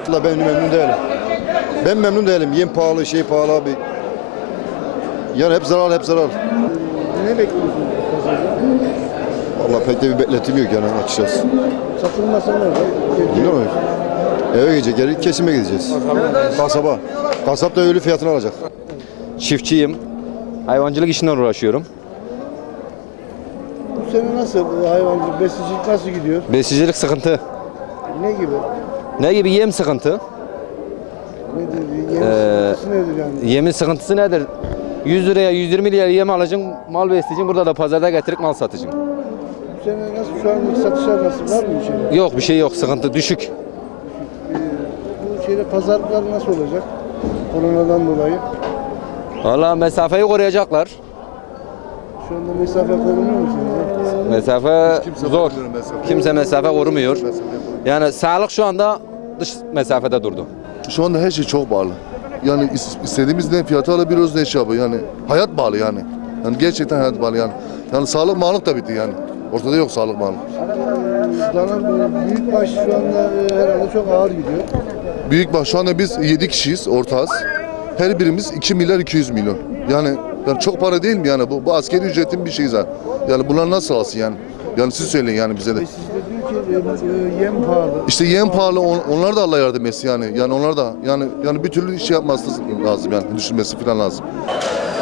Vallahi ben memnun değilim. Ben memnun değilim. Yem pahalı, şey pahalı abi. Yani hep zarar, hep zarar. Ne bekliyorsunuz pazarda? Vallahi pek de bir bekletim yok yani açıkçası. Satılmasa ne olur? Bilmiyorum. Eve gidecek, geri kesime gideceğiz. Kasaba. Kasap da ölü fiyatını alacak. Çiftçiyim. Hayvancılık işinden uğraşıyorum. Bu sene nasıl hayvancılık, besicilik nasıl gidiyor? Besicilik sıkıntı. Ne gibi? Ne gibi? Yem sıkıntı. Nedir? Yeni sıkıntısı nedir yani? Yemin sıkıntısı nedir? 100 liraya 120 liraya yem alacaksın, mal besleyeceksin. Burada da pazarda getirip mal satacaksın. Bu sene nasıl, şu anlık satışlar nasıl? Var mı bir şey? Yok bir şey yok. Sıkıntı düşük. Bu şeyde pazarlıklar nasıl olacak? Koronadan dolayı. Vallahi mesafeyi koruyacaklar. Şu anda mesafe korunuyor mu sizce? Mesafe zor. Kimse mesafe korumuyor. Yani sağlık şu anda dış mesafede durdu. Şu anda her şey çok pahalı. Yani istediğimiz ne fiyatı alabiliyoruz ne şey yapıyor yani. Hayat pahalı yani. Yani gerçekten hayat pahalı yani. Yani sağlık mağlık da bitti yani. Ortada yok sağlık mağlık. Dana büyükbaş şu anda herhalde çok ağır gidiyor. Büyükbaş şu anda biz 7 kişiyiz ortağız. Her birimiz 2 milyar 200 milyon. Yani çok para değil mi yani bu askeri ücretin bir şeyi zaten. Yani bunlar nasıl alsın yani? Yani siz söyleyin yani bize de. Siz de diyor ki yem pahalı. İşte yem pahalı onlar da Allah yardım etsin yani. Yani onlar da yani bir türlü şey yapması lazım yani düşünmesi falan lazım.